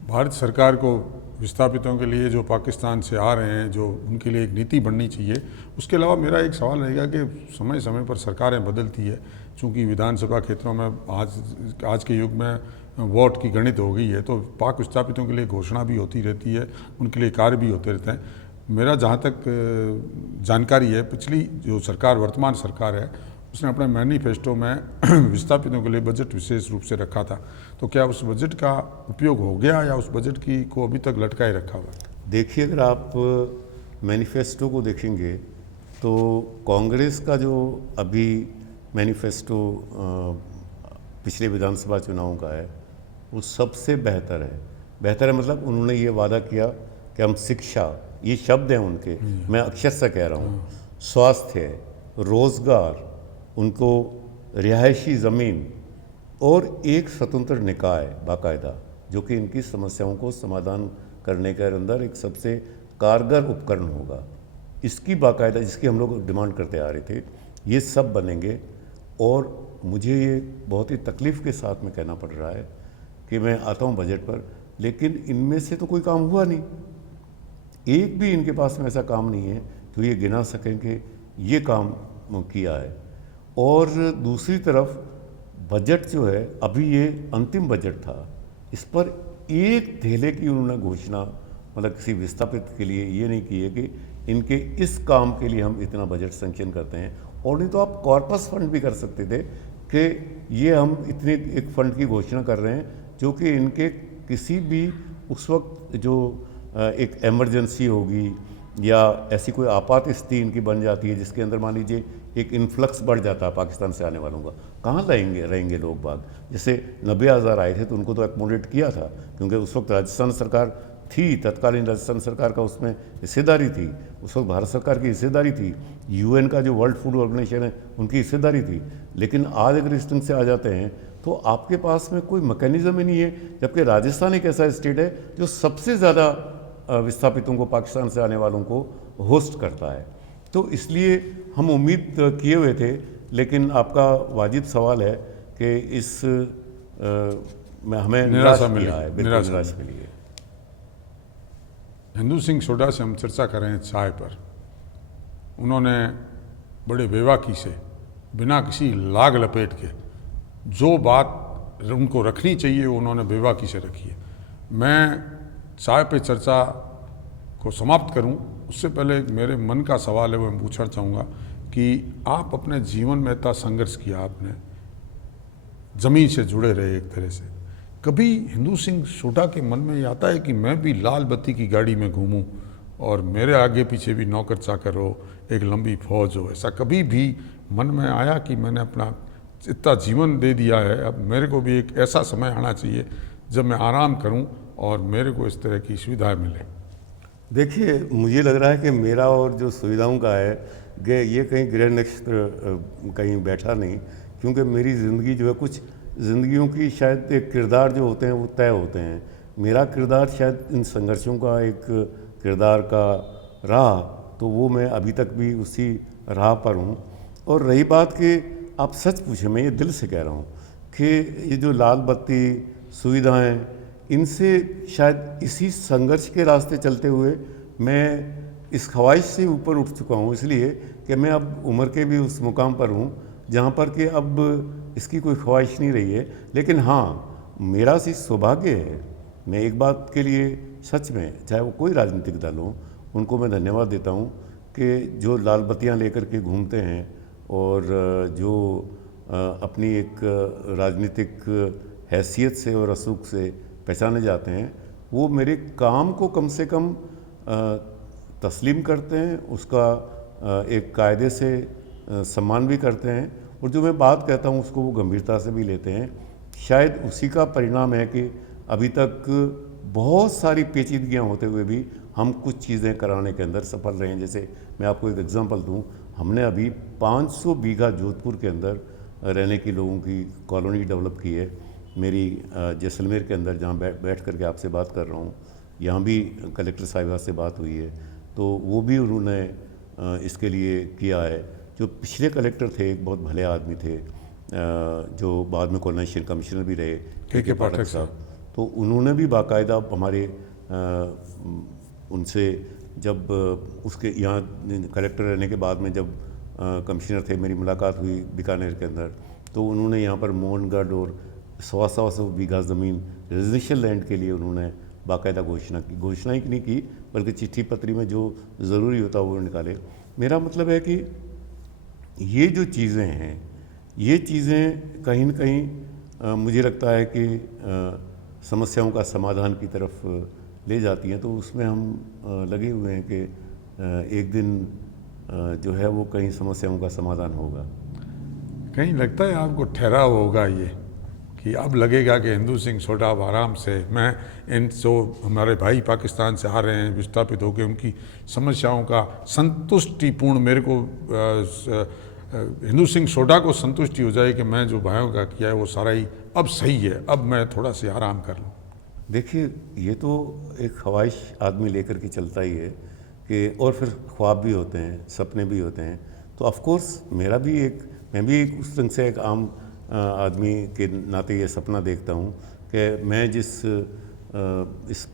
भारत सरकार को विस्थापितों के लिए जो पाकिस्तान से आ रहे हैं, जो उनके लिए एक नीति बननी चाहिए। उसके अलावा मेरा एक सवाल रहेगा कि समय समय पर सरकारें बदलती है, चूँकि विधानसभा क्षेत्रों में आज के युग में वोट की गणित हो गई है, तो पाक विस्थापितों के लिए घोषणा भी होती रहती है, उनके लिए कार्य भी होते रहते हैं। मेरा जहाँ तक जानकारी है, पिछली जो सरकार, वर्तमान सरकार है, उसने अपने मैनिफेस्टो में विस्थापितों के लिए बजट विशेष रूप से रखा था। तो क्या उस बजट का उपयोग हो गया या उस बजट की को अभी तक लटकाए रखा हुआ है? देखिए, अगर आप मैनिफेस्टो को देखेंगे तो कांग्रेस का जो अभी मैनिफेस्टो पिछले विधानसभा चुनावों का है वो सबसे बेहतर है। बेहतर है मतलब उन्होंने ये वादा किया कि हम शिक्षा, ये शब्द हैं उनके, मैं अक्षर से कह रहा हूँ, स्वास्थ्य, रोजगार, उनको रिहायशी ज़मीन और एक स्वतंत्र निकाय बाकायदा जो कि इनकी समस्याओं को समाधान करने के अंदर एक सबसे कारगर उपकरण होगा, इसकी बाकायदा, जिसकी हम लोग डिमांड करते आ रहे थे, ये सब बनेंगे। और मुझे ये बहुत ही तकलीफ़ के साथ में कहना पड़ रहा है कि मैं आता हूँ बजट पर, लेकिन इनमें से तो कोई काम हुआ नहीं। एक भी इनके पास में ऐसा काम नहीं है जो ये गिना सकें कि ये काम किया है। और दूसरी तरफ बजट जो है, अभी ये अंतिम बजट था, इस पर एक धेले की उन्होंने घोषणा मतलब किसी विस्थापित के लिए ये नहीं की है कि इनके इस काम के लिए हम इतना बजट सैंक्शन करते हैं। और नहीं तो आप कॉर्पस फंड भी कर सकते थे कि ये हम इतने एक फंड की घोषणा कर रहे हैं जो कि इनके किसी भी उस वक्त जो एक इमरजेंसी होगी या ऐसी कोई आपात स्थिति इनकी बन जाती है जिसके अंदर मान लीजिए एक इन्फ्लक्स बढ़ जाता है पाकिस्तान से आने वालों का, कहाँ रहेंगे लोग बाग। जैसे 90,000 आए थे तो उनको तो एकोमोडेट किया था क्योंकि उस वक्त राजस्थान सरकार थी, तत्कालीन राजस्थान सरकार का उसमें हिस्सेदारी थी, उस वक्त भारत सरकार की हिस्सेदारी थी, यूएन का जो वर्ल्ड फूड ऑर्गेनाइजेशन है उनकी हिस्सेदारी थी। लेकिन आज अगर इस ढंग से आ जाते हैं तो आपके पास में कोई मैकेनिज्म ही नहीं है, जबकि राजस्थान एक ऐसा स्टेट है जो सबसे ज़्यादा विस्थापितों को, पाकिस्तान से आने वालों को होस्ट करता है। तो इसलिए हम उम्मीद किए हुए थे, लेकिन आपका वाजिब सवाल है कि इस में हमें निराश किया है, बिल्कुल निराश मिली है। हिंदू सिंह सोडा से हम चर्चा कर रहे हैं चाय पर। उन्होंने बड़े बेबाकी से, बिना किसी लाग लपेट के, जो बात उनको रखनी चाहिए उन्होंने बेबाकी से रखी है। मैं चाय पे चर्चा को समाप्त करूं उससे पहले मेरे मन का सवाल है वो मैं पूछना चाहूँगा कि आप अपने जीवन में इतना संघर्ष किया, आपने ज़मीन से जुड़े रहे एक तरह से, कभी हिंदू सिंह सोडा के मन में ये आता है कि मैं भी लाल बत्ती की गाड़ी में घूमूं और मेरे आगे पीछे भी नौकर चाकर हो, एक लंबी फौज हो? ऐसा कभी भी मन में आया कि मैंने अपना इतना जीवन दे दिया है, अब मेरे को भी एक ऐसा समय आना चाहिए जब मैं आराम करूं और मेरे को इस तरह की सुविधाएं मिलें? देखिए, मुझे लग रहा है कि मेरा और जो सुविधाओं का है कि ये कहीं ग्रह नक्षत्र कहीं बैठा नहीं, क्योंकि मेरी ज़िंदगी जो है, कुछ ज़िंदगियों की शायद एक किरदार जो होते हैं वो तय होते हैं। मेरा किरदार शायद इन संघर्षों का एक किरदार का रहा, तो वो मैं अभी तक भी उसी राह पर हूँ। और रही बात कि आप सच पूछें, मैं ये दिल से कह रहा हूँ कि ये जो लाल बत्ती सुविधाएं, इनसे शायद इसी संघर्ष के रास्ते चलते हुए मैं इस ख्वाहिश से ऊपर उठ चुका हूँ, इसलिए कि मैं अब उम्र के भी उस मुकाम पर हूँ जहाँ पर कि अब इसकी कोई ख्वाहिश नहीं रही है। लेकिन हाँ, मेरा सी सौभाग्य है, मैं एक बात के लिए सच में, चाहे वो कोई राजनीतिक दल हो, उनको मैं धन्यवाद देता हूँ कि जो लाल बत्तियाँ लेकर के घूमते हैं और जो अपनी एक राजनीतिक हैसियत से और रसूख से पहचाने जाते हैं, वो मेरे काम को कम से कम तस्लीम करते हैं, उसका एक कायदे से सम्मान भी करते हैं, और जो मैं बात कहता हूँ उसको वो गंभीरता से भी लेते हैं। शायद उसी का परिणाम है कि अभी तक बहुत सारी पेचीदगियाँ होते हुए भी हम कुछ चीज़ें कराने के अंदर सफल रहे हैं। जैसे मैं आपको एक एग्जांपल दूं, हमने अभी 500 बीघा जोधपुर के अंदर रहने की लोगों की कॉलोनी डेवलप की है। मेरी जैसलमेर के अंदर जहाँ बैठ करके आपसे बात कर रहा हूँ, यहाँ भी कलेक्टर साहिबा से बात हुई है, तो वो भी उन्होंने इसके लिए किया है। जो पिछले कलेक्टर थे, एक बहुत भले आदमी थे, जो बाद में कोऑर्डिनेशन कमिश्नर भी रहे, के पाठक साहब, तो उन्होंने भी बाकायदा हमारे उनसे, जब उसके यहाँ कलेक्टर रहने के बाद में जब कमिश्नर थे, मेरी मुलाकात हुई बीकानेर के अंदर, तो उन्होंने यहाँ पर मोहनगढ़ और 100 बीघा ज़मीन रेजिडेंशियल लैंड के लिए उन्होंने बाकायदा घोषणा की। घोषणा ही नहीं की बल्कि चिट्ठी पत्री में जो ज़रूरी होता वो निकाले। मेरा मतलब है कि ये जो चीज़ें हैं, ये चीज़ें कहीं न कहीं मुझे लगता है कि समस्याओं का समाधान की तरफ ले जाती हैं। तो उसमें हम लगे हुए हैं कि एक दिन जो है वो कहीं समस्याओं का समाधान होगा। कहीं लगता है आपको ठहराव होगा ये कि अब लगेगा कि हिंदू सिंह सोडा अब आराम से, मैं इन जो हमारे भाई पाकिस्तान से आ रहे हैं विस्थापित होकर, उनकी समस्याओं का संतुष्टिपूर्ण मेरे को हिंदू सिंह सोडा को संतुष्टि हो जाए कि मैं जो भाइयों का किया है वो सारा ही अब सही है, अब मैं थोड़ा सा आराम कर लूँ। देखिए, ये तो एक ख्वाहिश आदमी लेकर के चलता ही है कि, और फिर ख्वाब भी होते हैं, सपने भी होते हैं। तो ऑफ कोर्स मैं भी उस ढंग से एक आम आदमी के नाते ये सपना देखता हूँ कि मैं इस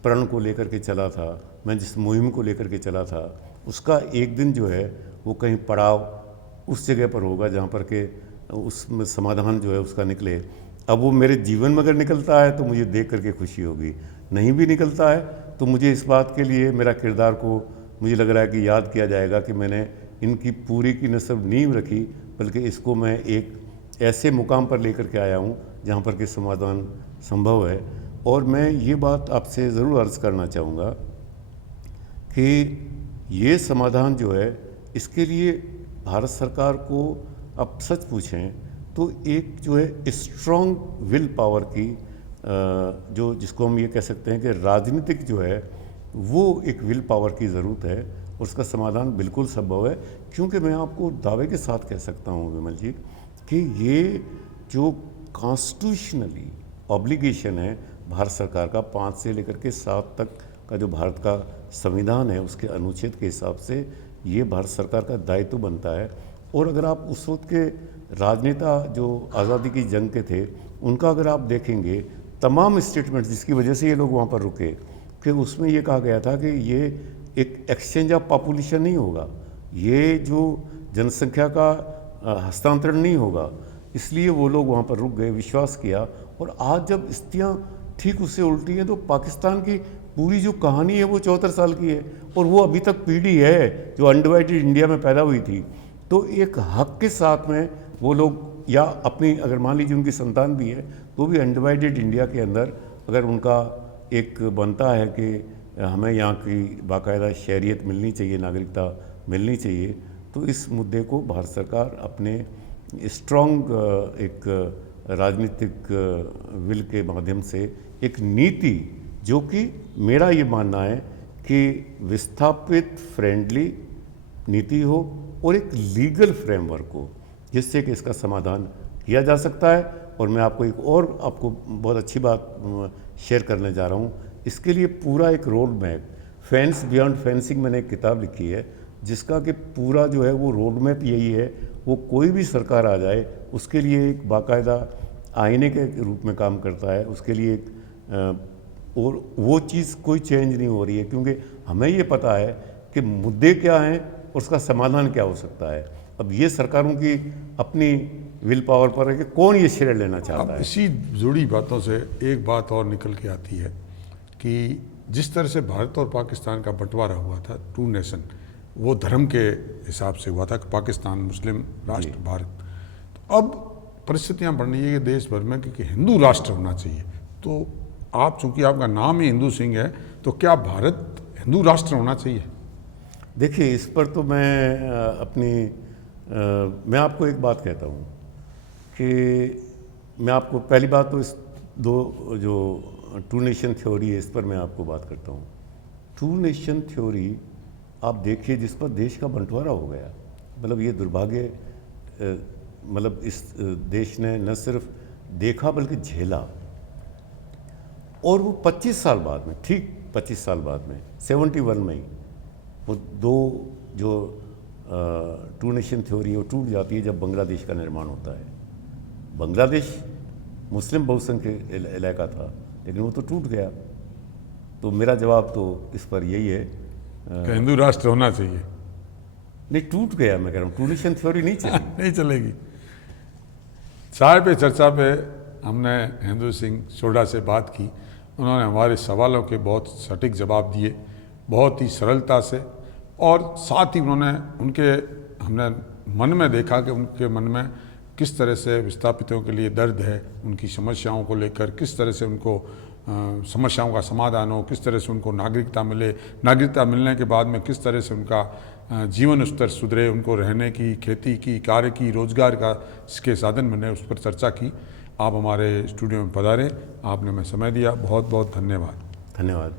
प्रण को लेकर के चला था, मैं जिस मुहिम को लेकर के चला था, उसका एक दिन जो है वो कहीं पड़ाव उस जगह पर होगा जहाँ पर के उसमें समाधान जो है उसका निकले। अब वो मेरे जीवन में अगर निकलता है तो मुझे देख करके खुशी होगी, नहीं भी निकलता है तो मुझे इस बात के लिए मेरा किरदार को मुझे लग रहा है कि याद किया जाएगा कि मैंने इनकी पूरी की न सिर्फ नींव रखी, बल्कि इसको मैं एक ऐसे मुकाम पर लेकर के आया हूँ जहाँ पर के समाधान संभव है। और मैं ये बात आपसे ज़रूर अर्ज़ करना चाहूँगा कि ये समाधान जो है, इसके लिए भारत सरकार को अब सच पूछें तो एक जो है स्ट्रॉन्ग विल पावर की जो जिसको हम ये कह सकते हैं कि राजनीतिक जो है वो एक विल पावर की ज़रूरत है, उसका समाधान बिल्कुल संभव है। क्योंकि मैं आपको दावे के साथ कह सकता हूँ विमल जी कि ये जो कॉन्स्टिट्यूशनली ऑब्लिगेशन है भारत सरकार का 5 से लेकर के 7 तक का जो भारत का संविधान है उसके अनुच्छेद के हिसाब से ये भारत सरकार का दायित्व बनता है। और अगर आप उस वक्त के राजनेता जो आज़ादी की जंग के थे उनका अगर आप देखेंगे तमाम स्टेटमेंट्स जिसकी वजह से ये लोग वहाँ पर रुके, कि उसमें ये कहा गया था कि ये एक एक्सचेंज ऑफ पॉपुलेशन नहीं होगा, ये जो जनसंख्या का हस्तांतरण नहीं होगा, इसलिए वो लोग वहाँ पर रुक गए, विश्वास किया। और आज जब स्थितियाँ ठीक उससे उल्टी हैं तो पाकिस्तान की पूरी जो कहानी है वो 74 साल की है और वो अभी तक पीढ़ी है जो अनडिवाइडेड इंडिया में पैदा हुई थी। तो एक हक के साथ में वो लोग, या अपनी अगर मान लीजिए उनकी संतान भी है तो भी अनडिवाइडेड इंडिया के अंदर अगर उनका एक बनता है कि हमें यहाँ की बाकायदा शहरियत मिलनी चाहिए, नागरिकता मिलनी चाहिए, तो इस मुद्दे को भारत सरकार अपने स्ट्रॉन्ग एक राजनीतिक विल के माध्यम से एक नीति, जो कि मेरा ये मानना है कि विस्थापित फ्रेंडली नीति हो और एक लीगल फ्रेमवर्क हो जिससे कि इसका समाधान किया जा सकता है। और मैं आपको एक और बहुत अच्छी बात शेयर करने जा रहा हूँ। इसके लिए पूरा एक road map, fence beyond fencing, मैंने एक किताब लिखी है जिसका कि पूरा जो है वो रोड मैप यही है, वो कोई भी सरकार आ जाए उसके लिए एक बाकायदा आईने के रूप में काम करता है। उसके लिए एक और वो चीज़ कोई चेंज नहीं हो रही है, क्योंकि हमें ये पता है कि मुद्दे क्या हैं और उसका समाधान क्या हो सकता है। अब ये सरकारों की अपनी विल पावर पर है कि कौन ये श्रेय लेना चाहता है। इसी जुड़ी बातों से एक बात और निकल के आती है कि जिस तरह से भारत और पाकिस्तान का बंटवारा हुआ था, 2 नेशन, वो धर्म के हिसाब से हुआ था कि पाकिस्तान मुस्लिम राष्ट्र, भारत। तो अब परिस्थितियाँ बन रही है कि देश भर में कि हिंदू राष्ट्र होना चाहिए। तो आप, चूंकि आपका नाम ही हिंदू सिंह है, तो क्या भारत हिंदू राष्ट्र होना चाहिए? देखिए, इस पर तो मैं आपको एक बात कहता हूँ कि मैं आपको पहली बात तो इस जो 2 नेशन थ्योरी है इस पर मैं आपको बात करता हूँ। 2 नेशन थ्योरी आप देखिए जिस पर देश का बंटवारा हो गया, मतलब ये दुर्भाग्य, मतलब इस देश ने न सिर्फ देखा बल्कि झेला। और वो 25 साल बाद में, ठीक 25 साल बाद में, 71 में ही वो 2 जो 2 नेशन थ्योरी वो टूट जाती है जब बांग्लादेश का निर्माण होता है। बांग्लादेश मुस्लिम बहुसंख्यक इलाका था लेकिन वो तो टूट गया। तो मेरा जवाब तो इस पर यही है कि हिंदू राष्ट्र होना चाहिए। नहीं, टूट गया, मैं कह रहा हूँ 2 नेशन थ्योरी नहीं चलेगी। नहीं चलेगी। चाय पे चर्चा पे हमने हिंदू सिंह सोडा से बात की, उन्होंने हमारे सवालों के बहुत सटीक जवाब दिए, बहुत ही सरलता से, और साथ ही हमने मन में देखा कि उनके मन में किस तरह से विस्थापितों के लिए दर्द है, उनकी समस्याओं को लेकर किस तरह से उनको समस्याओं का समाधान हो, किस तरह से उनको नागरिकता मिले, नागरिकता मिलने के बाद में किस तरह से उनका जीवन स्तर सुधरे, उनको रहने की, खेती की, कार्य की, रोजगार का इसके साधन बने, उस पर चर्चा की। आप हमारे स्टूडियो में पधारे, आपने हमें समय दिया, बहुत बहुत धन्यवाद। धन्यवाद।